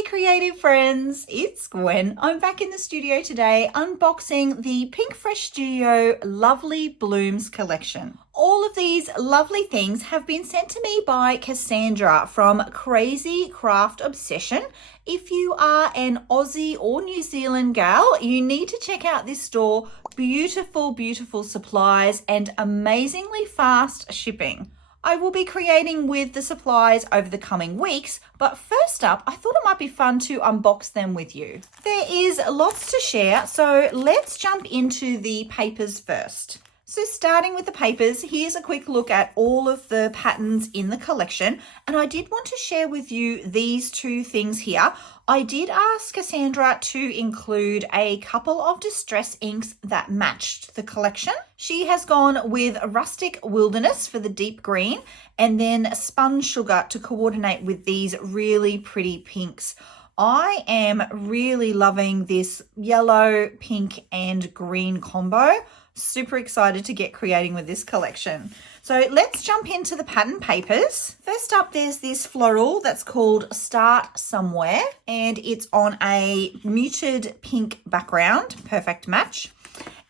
Hey creative friends, it's Gwen. I'm back in the studio today unboxing the Pink Fresh Studio Lovely Blooms collection. All of these lovely things have been sent to me by Cassandra from Crazy Craft Obsession. If you are an Aussie or New Zealand gal, you need to check out this store. Beautiful, beautiful supplies and amazingly fast shipping. I will be creating with the supplies over the coming weeks, but first up, I thought it might be fun to unbox them with you. There is lots to share, so let's jump into the papers first. So starting with the papers, here's a quick look at all of the patterns in the collection. And I did want to share with you these two things here. I did ask Cassandra to include a couple of distress inks that matched the collection. She has gone with Rustic Wilderness for the deep green and then Spun Sugar to coordinate with these really pretty pinks. I am really loving this yellow, pink and green combo. Super excited to get creating with this collection. So let's jump into the pattern papers. First up, there's this floral that's called Start Somewhere, and it's on a muted pink background, perfect match.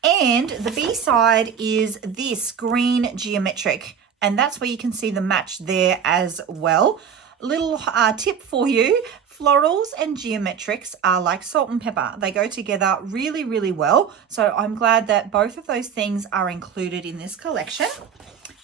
And the B side is this green geometric, and that's where you can see the match there as well. Little tip for you, florals and geometrics are like salt and pepper. They go together really, really well. So I'm glad that both of those things are included in this collection.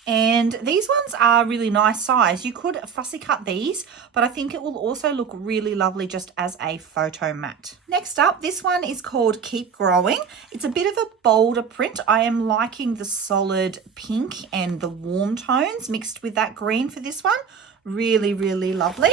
And these ones are really nice size. You could fussy cut these, but I think it will also look really lovely just as a photo mat. Next up, this one is called Keep Growing. It's a bit of a bolder print. I am liking the solid pink and the warm tones mixed with that green for this one. Really, really lovely.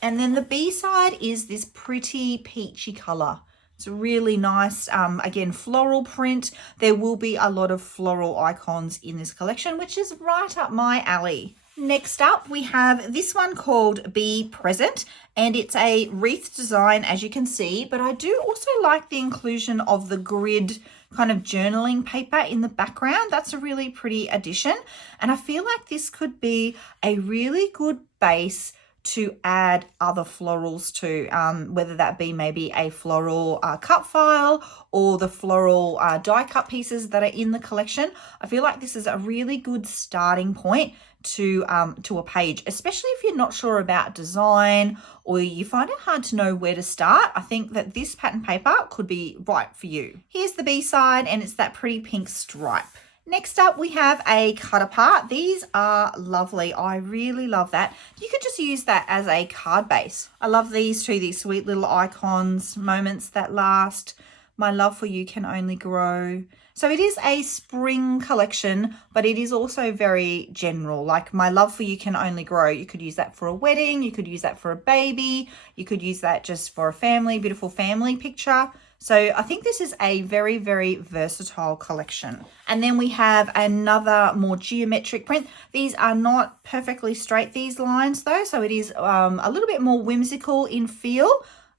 And then the B side is this pretty peachy color. It's really nice, again, floral print. There will be a lot of floral icons in this collection, which is right up my alley. Next up, we have this one called Be Present, and it's a wreath design, as you can see, but I do also like the inclusion of the grid kind of journaling paper in the background. That's a really pretty addition, and I feel like this could be a really good base to add other florals to, whether that be maybe a floral cut file or the floral die cut pieces that are in the collection. I feel like this is a really good starting point to a page, especially if you're not sure about design or you find it hard to know where to start. I think that this pattern paper could be right for you. Here's the B side, and it's that pretty pink stripe. Next up, we have a cut apart. These are lovely. I really love that. You could just use that as a card base. I love these too, these sweet little icons, moments that last. My love for you can only grow. So it is a spring collection, but it is also very general. Like my love for you can only grow. You could use that for a wedding. You could use that for a baby. You could use that just for a family, beautiful family picture. So I think this is a very, very versatile collection. And then we have another more geometric print. These are not perfectly straight, these lines though. So it is a little bit more whimsical in feel.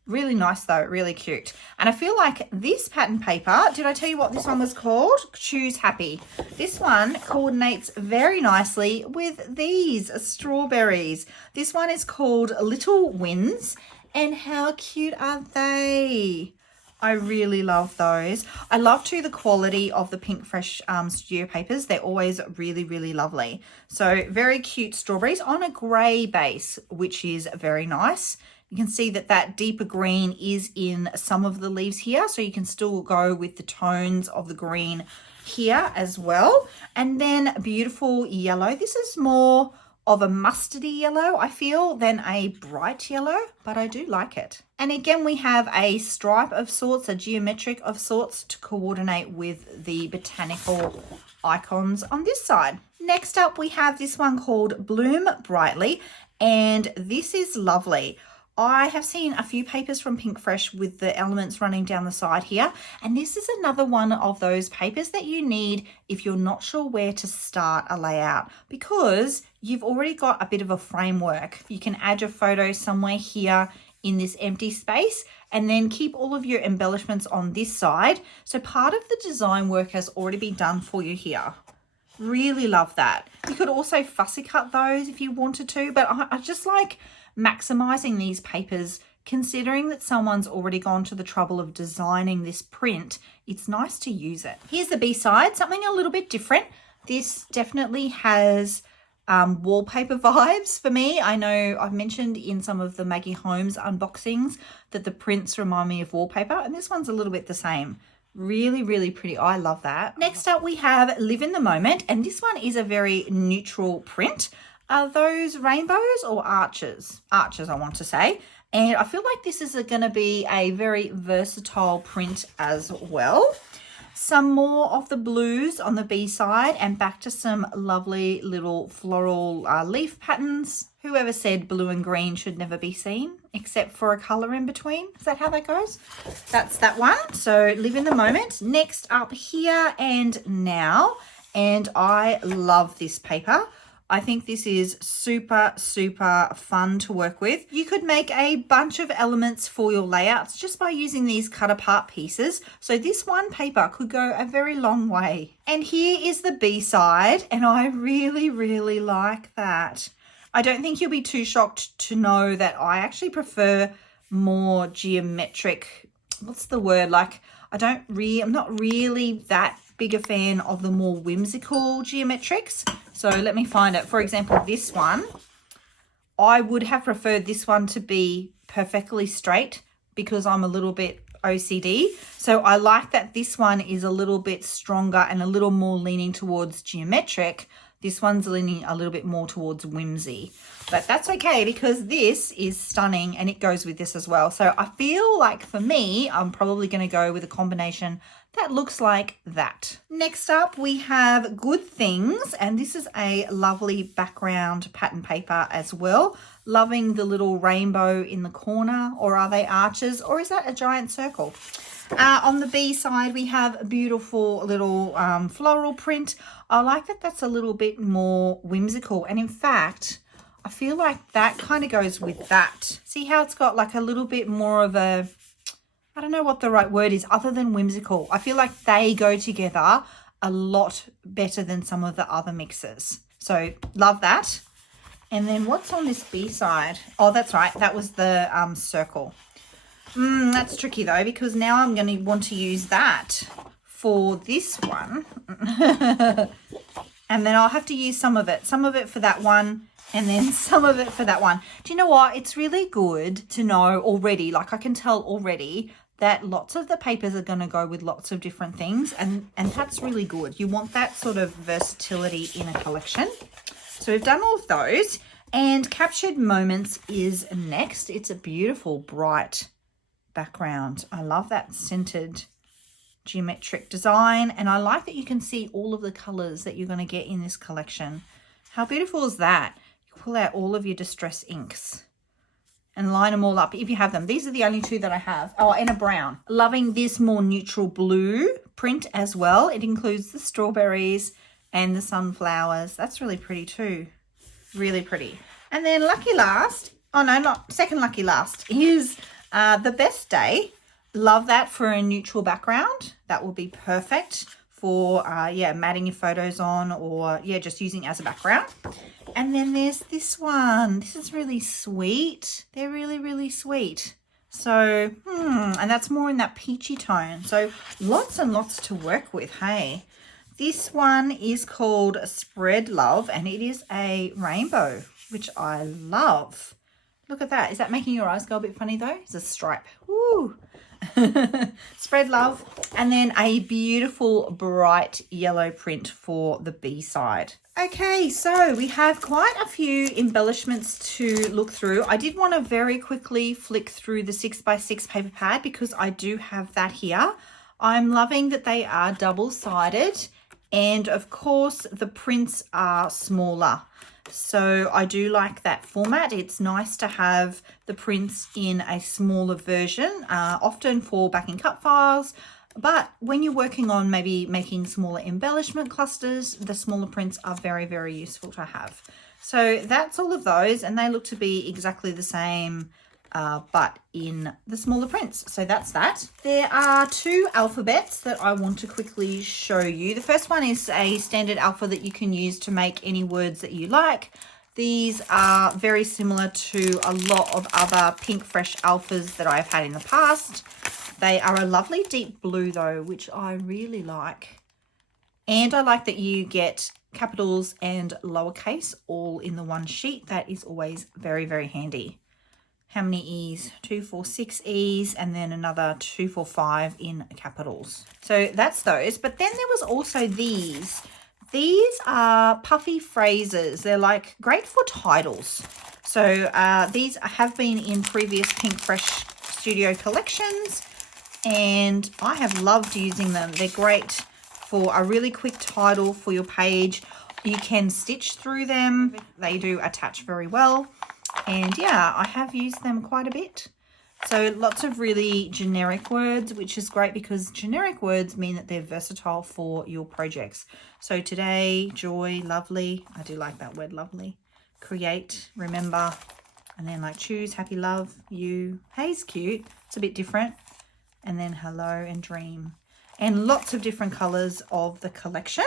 Really nice though, really cute. And I feel like this pattern paper, did I tell you what this one was called? Choose Happy. This one coordinates very nicely with these strawberries. This one is called Little Wins. And how cute are they? I really love those. I love too the quality of the Pink Fresh Studio papers. They're always really, really lovely. So very cute strawberries on a grey base, which is very nice. You can see that that deeper green is in some of the leaves here, so you can still go with the tones of the green here as well. And then beautiful yellow. This is more of a mustardy yellow, I feel, than a bright yellow, but I do like it. And again, we have a stripe of sorts, a geometric of sorts to coordinate with the botanical icons on this side. Next up, we have this one called Bloom Brightly, and this is lovely. I have seen a few papers from Pink Fresh with the elements running down the side here, and this is another one of those papers that you need if you're not sure where to start a layout, because you've already got a bit of a framework. You can add your photo somewhere here in this empty space and then keep all of your embellishments on this side. So part of the design work has already been done for you here. Really love that. You could also fussy cut those if you wanted to, but I just like maximizing these papers considering that someone's already gone to the trouble of designing this print, it's nice to use it. Here's the B-side, something a little bit different. This definitely has wallpaper vibes for me. I know I've mentioned in some of the Maggie Holmes unboxings that the prints remind me of wallpaper, and this one's a little bit the same. Really, really pretty. I love that. Next up, we have Live in the Moment, and this one is a very neutral print. Are those rainbows or arches? Arches, I want to say. And I feel like this is going to be a very versatile print as well. Some more of the blues on the B side and back to some lovely little floral leaf patterns. Whoever said blue and green should never be seen except for a colour in between? Is that how that goes? That's that one. So Live in the Moment. Next up, Here and Now. And I love this paper. I think this is super, super fun to work with. You could make a bunch of elements for your layouts just by using these cut apart pieces. So this one paper could go a very long way. And here is the B side, and I really, really like that. I don't think you'll be too shocked to know that I actually prefer more geometric, what's the word? Like, I'm not really that big a fan of the more whimsical geometrics. So let me find it. For example, this one, I would have preferred this one to be perfectly straight because I'm a little bit OCD. So I like that this one is a little bit stronger and a little more leaning towards geometric. This one's leaning a little bit more towards whimsy. But that's okay because this is stunning and it goes with this as well. So I feel like for me, I'm probably going to go with a combination that looks like that. Next up, we have Good Things, and this is a lovely background pattern paper as well. Loving the little rainbow in the corner, or are they arches, or is that a giant circle? On the B side, we have a beautiful little floral print. I like that that's a little bit more whimsical, and in fact, I feel like that kind of goes with that. See how it's got like a little bit more of a, I don't know what the right word is other than whimsical. I feel like they go together a lot better than some of the other mixes. So love that. And then what's on this B side? Oh, that's right. That was the circle. That's tricky though, because now I'm going to want to use that for this one. And then I'll have to use some of it for that one, and then some of it for that one. Do you know what? It's really good to know already, like I can tell already that lots of the papers are going to go with lots of different things, and that's really good. You want that sort of versatility in a collection. So we've done all of those, and Captured Moments is next. It's a beautiful bright background. I love that centered geometric design, and I like that you can see all of the colors that you're going to get in this collection. How beautiful is that? You pull out all of your distress inks and line them all up if you have them. These are the only two that I have. Oh, and a brown. Loving this more neutral blue print as well. It includes the strawberries and the sunflowers. That's really pretty too. Really pretty. And then lucky last, oh no, not second lucky last, is The Best Day. Love that for a neutral background. That will be perfect for, matting your photos on, or, just using as a background. And then there's this one. This is really sweet. They're really, really sweet. So, and that's more in that peachy tone. So lots and lots to work with, hey. This one is called Spread Love, and it is a rainbow, which I love. Look at that. Is that making your eyes go a bit funny though? It's a stripe. Woo! Spread Love. And then a beautiful bright yellow print for the B side. Okay, so we have quite a few embellishments to look through. I did want to very quickly flick through the 6x6 paper pad because I do have that here. I'm loving that they are double-sided, and of course the prints are smaller. So I do like that format. It's nice to have the prints in a smaller version, often for backing cut files. But when you're working on maybe making smaller embellishment clusters, the smaller prints are very, very useful to have. So that's all of those, and they look to be exactly the same, but in the smaller prints. So that's that. There are two alphabets that I want to quickly show you. The first one is a standard alpha that you can use to make any words that you like. These are very similar to a lot of other Pink Fresh Alphas that I've had in the past. They are a lovely deep blue though, which I really like. And I like that you get capitals and lowercase all in the one sheet. That is always very, very handy. How many E's? 2, 4, 6 E's, and then another 2, 4, 5 in capitals. So that's those. But then there was also these. These are Puffy Phrases. They're like great for titles. So these have been in previous Pink Fresh Studio collections, and I have loved using them. They're great for a really quick title for your page. You can stitch through them. They do attach very well. And yeah, I have used them quite a bit. So lots of really generic words, which is great because generic words mean that they're versatile for your projects. So today, joy, lovely. I do like that word, lovely. Create, remember, and then like choose, happy, love, you. Hey's cute. It's a bit different. And then hello and dream. And lots of different colors of the collection.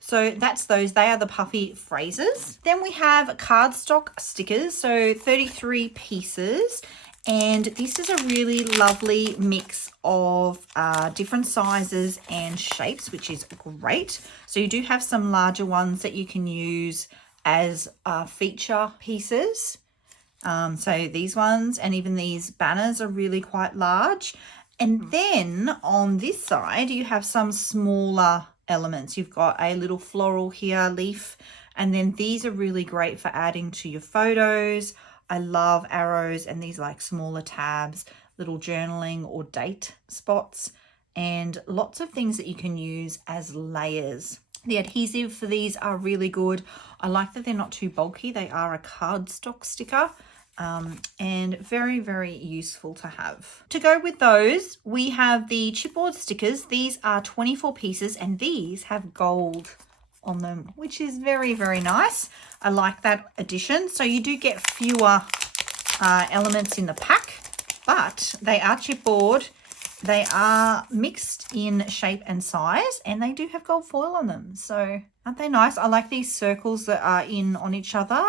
So that's those. They are the Puffy Phrases. Then we have Cardstock Stickers. So 33 pieces. And this is a really lovely mix of different sizes and shapes, which is great. So you do have some larger ones that you can use as feature pieces. So these ones and even these banners are really quite large. And then on this side, you have some smaller elements. You've got a little floral here, leaf, and then these are really great for adding to your photos. I love arrows and these like smaller tabs, little journaling or date spots, and lots of things that you can use as layers. The adhesive for these are really good. I like that they're not too bulky. They are a cardstock sticker. And very, very useful to have. To go with those, we have the chipboard stickers. These are 24 pieces and these have gold on them, which is very, very nice. I like that addition. So you do get fewer elements in the pack, but they are chipboard. They are mixed in shape and size, and they do have gold foil on them. So aren't they nice? I like these circles that are in on each other.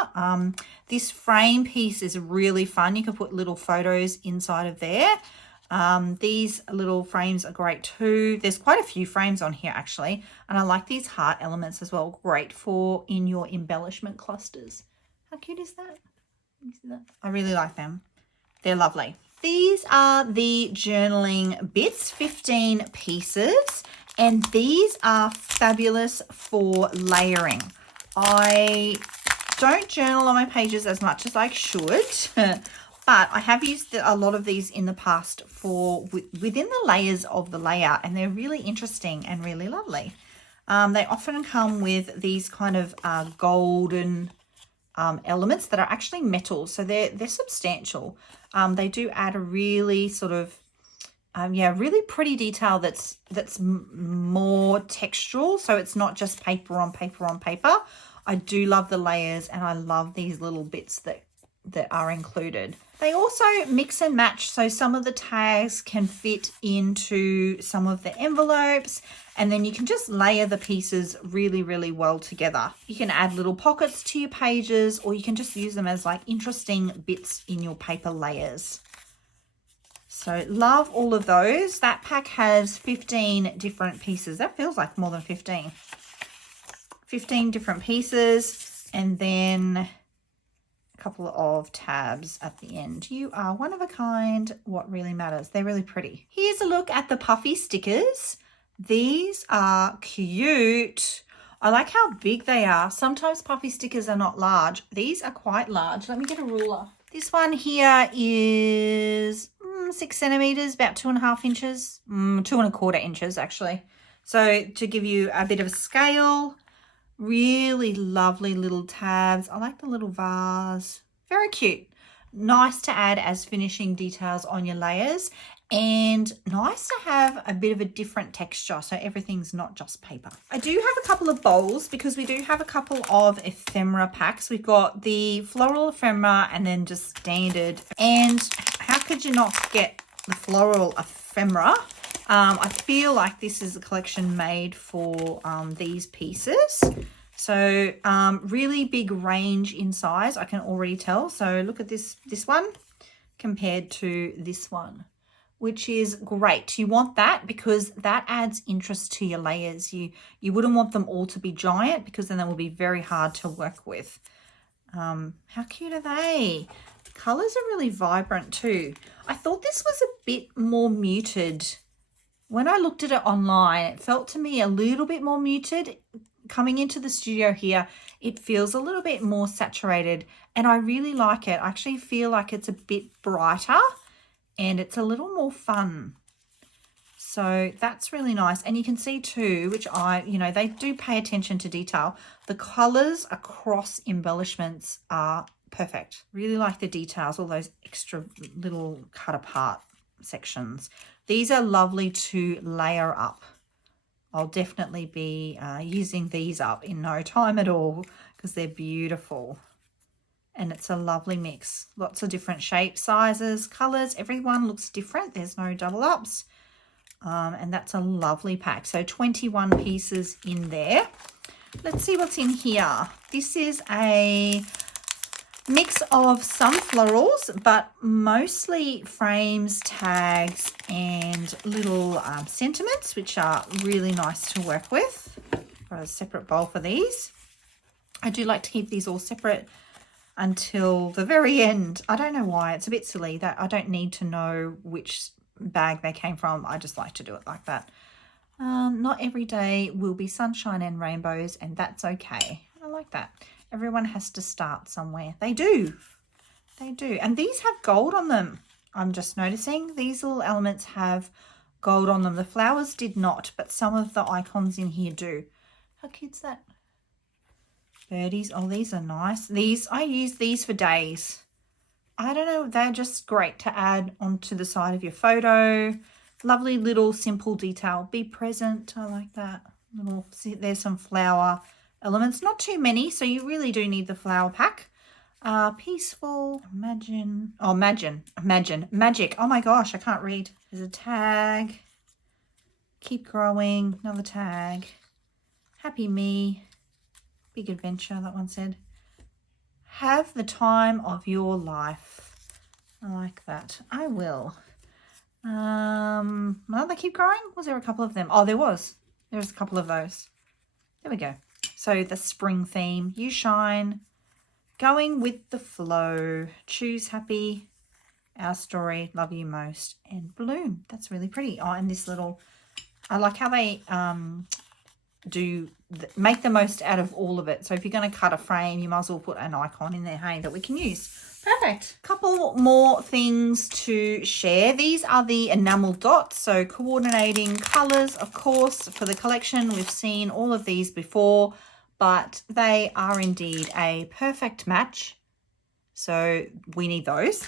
This frame piece is really fun. You can put little photos inside of there. These little frames are great too. There's quite a few frames on here actually. And I like these heart elements as well. Great for in your embellishment clusters. How cute is that? You see that? I really like them. They're lovely. These are the journaling bits, 15 pieces, and these are fabulous for layering. I don't journal on my pages as much as I should, but I have used a lot of these in the past for within the layers of the layout, and they're really interesting and really lovely. They often come with these kind of golden elements that are actually metal, so they're substantial. They do add a really sort of really pretty detail that's more textural, so it's not just paper on paper on paper. I do love the layers, and I love these little bits that are included. They also mix and match, so some of the tags can fit into some of the envelopes, and then you can just layer the pieces really, really well together. You can add little pockets to your pages, or you can just use them as like interesting bits in your paper layers. So love all of those. That pack has 15 different pieces. That feels like more than 15. 15 different pieces, and then couple of tabs at the end. You are one of a kind. What really matters. They're really pretty. Here's a look at the Puffy stickers. These are cute. I like how big they are. Sometimes Puffy stickers are not large. These are quite large. Let me get a ruler. This one here is 6 centimeters, about 2.5 inches, 2.25 inches actually. So to give you a bit of a scale, really lovely little tabs. I like the little vase. Very cute. Nice to add as finishing details on your layers, and nice to have a bit of a different texture so everything's not just paper. I do have a couple of bowls because we do have a couple of ephemera packs. We've got the floral ephemera and then just standard. And how could you not get the floral ephemera? I feel like this is a collection made for these pieces. So really big range in size, I can already tell. So look at this one compared to this one, which is great. You want that because that adds interest to your layers. You wouldn't want them all to be giant because then they will be very hard to work with. How cute are they? The colors are really vibrant too. I thought this was a bit more muted. When I looked at it online, it felt to me a little bit more muted. Coming into the studio here, it feels a little bit more saturated and I really like it. I actually feel like it's a bit brighter and it's a little more fun. So that's really nice. And you can see too, which they do pay attention to detail. The colors across embellishments are perfect. Really like the details, all those extra little cut apart sections. These are lovely to layer up. I'll definitely be using these up in no time at all because they're beautiful. And it's a lovely mix. Lots of different shapes, sizes, colours. Everyone looks different. There's no double ups. And that's a lovely pack. So 21 pieces in there. Let's see what's in here. This is a mix of some florals, but mostly frames, tags, and little sentiments, which are really nice to work with. Got a separate bowl for these. I do like to keep these all separate until the very end. I don't know why. It's a bit silly that I don't need to know which bag they came from. I just like to do it like that. Not every day will be sunshine and rainbows, and that's okay. I like that. Everyone has to start somewhere. They do. They do. And these have gold on them. I'm just noticing these little elements have gold on them. The flowers did not, but some of the icons in here do. How cute's that? Birdies. Oh, these are nice. I use these for days. I don't know. They're just great to add onto the side of your photo. Lovely little simple detail. Be present. I like that. See, there's some flower elements, not too many, so you really do need the flower pack. Peaceful, magic. Oh my gosh, I can't read. There's a tag. Keep growing. Another tag. Happy me. Big adventure, that one said. Have the time of your life. I like that. I will. Another keep growing. Was there a couple of them? Oh, there was a couple of those. There we go. So the spring theme, you shine, going with the flow, choose happy, our story, love you most, and bloom. That's really pretty. Oh, and this little, I like how they make the most out of all of it. So if you're going to cut a frame, you might as well put an icon in there, hey, that we can use. Perfect. Couple more things to share. These are the enamel dots. So coordinating colors, of course, for the collection. We've seen all of these before, but they are indeed a perfect match. So we need those.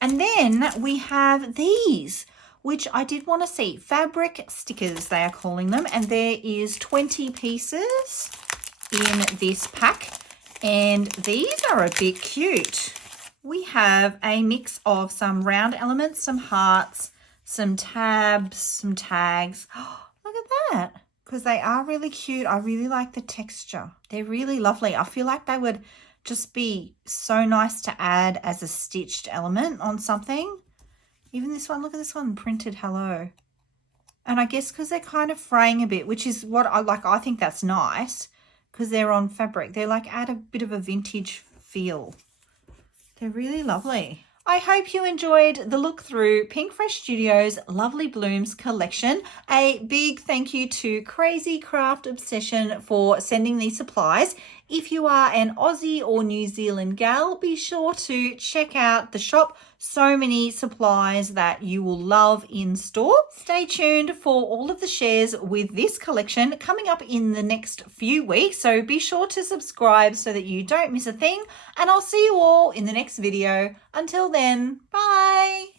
And then we have these, which I did want to see. Fabric stickers, they are calling them. And there is 20 pieces in this pack. And these are a bit cute. We have a mix of some round elements, some hearts, some tabs, some tags. Oh, look at that. Because they are really cute. I really like the texture. They're really lovely. I feel like they would just be so nice to add as a stitched element on something. Even this one, look at this one, printed hello. And I guess because they're kind of fraying a bit, which is what I like. I think that's nice because they're on fabric. They're like add a bit of a vintage feel. They're really lovely. I hope you enjoyed the look through Pink Fresh Studios Lovely Blooms collection. A big thank you to Crazy Craft Obsession for sending these supplies. If you are an Aussie or New Zealand gal, be sure to check out the shop. So many supplies that you will love in store. Stay tuned for all of the shares with this collection coming up in the next few weeks. So be sure to subscribe so that you don't miss a thing. And I'll see you all in the next video. Until then, bye.